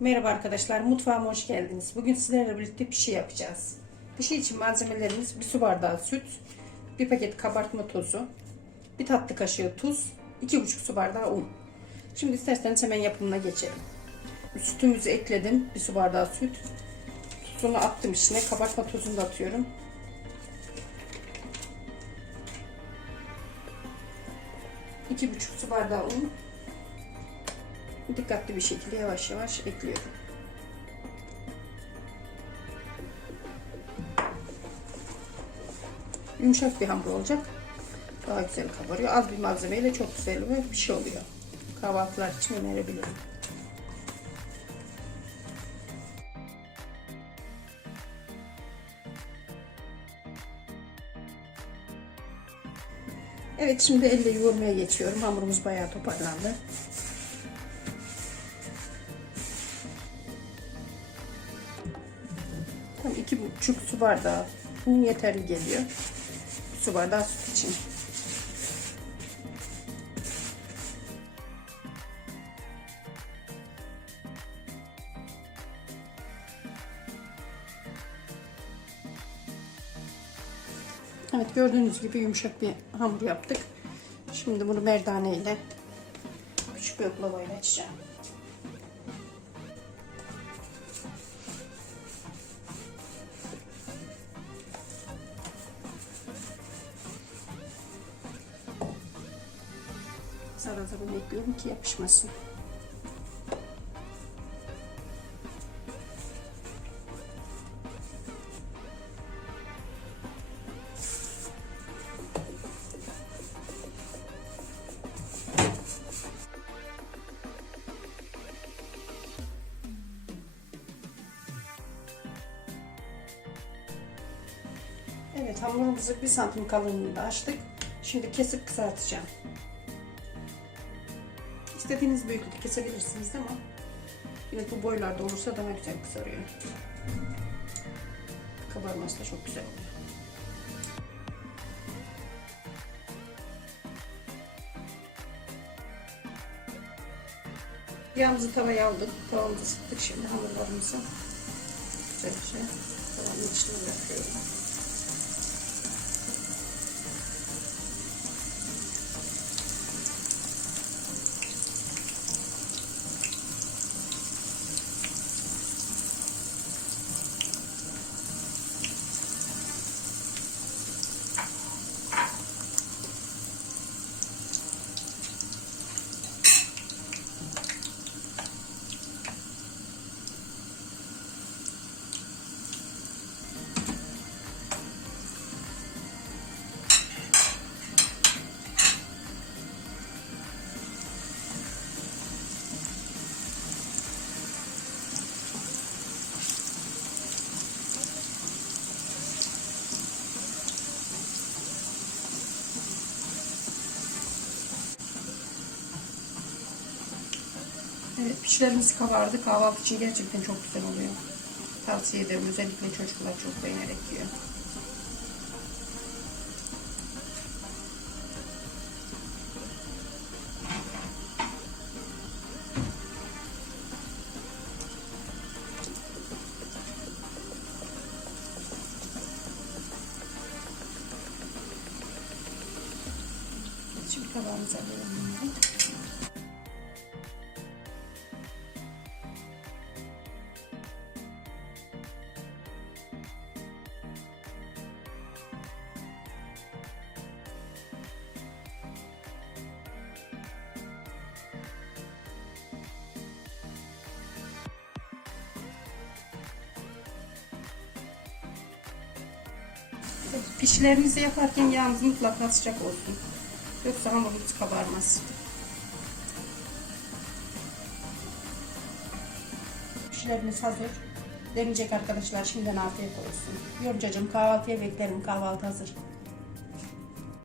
Merhaba arkadaşlar, mutfağıma hoş geldiniz. Bugün sizlerle birlikte pişi yapacağız. Pişi için malzemelerimiz bir su bardağı süt, bir paket kabartma tozu, bir tatlı kaşığı tuz, iki buçuk su bardağı un. Şimdi isterseniz hemen yapımına geçelim. Sütümüzü ekledim, bir su bardağı süt. Tuzunu attım içine, kabartma tozunu da atıyorum. İki buçuk su bardağı un, dikkatli bir şekilde yavaş yavaş ekliyorum. Yumuşak bir hamur olacak. Daha güzel kabarıyor. Az bir malzemeyle çok güzel bir şey oluyor. Kahvaltılar için önerebilirim. Evet şimdi elle yoğurmaya geçiyorum. Hamurumuz bayağı toparlandı. Tam iki buçuk su bardağı un yeterli geliyor. Bir su bardağı süt için. Evet gördüğünüz gibi yumuşak bir hamur yaptık. Şimdi bunu merdane ile küçük bir oklavayla açacağım. Zara bekliyorum ki yapışmasın. Evet hamurumuzu bir santim kalınlığında açtık. Şimdi kesip kısaltacağım. İstediğiniz büyüklükte kesebilirsiniz ama yine bu boylarda olursa daha güzel kızarıyor. Kabarması da çok güzel oluyor. Yağımızı tavaya aldık. Tavamızı sıktık şimdi hamurlarımızı. Güzelce tavanın içine bırakıyorum. Evet, pişlerimiz kabardı. Kahvaltı için gerçekten çok güzel oluyor. Tavsiye ederim. Özellikle çocuklar çok beğenerek yiyor. Şimdi tabağımıza alalım bunları. Pişlerinizi yaparken yağınız mutlaka sıcak olsun. Yoksa hamurunuz kabarmaz. Pişlerimiz hazır. Deneyecek arkadaşlar şimdiden afiyet olsun. Yorcacığım kahvaltıya beklerim. Kahvaltı hazır.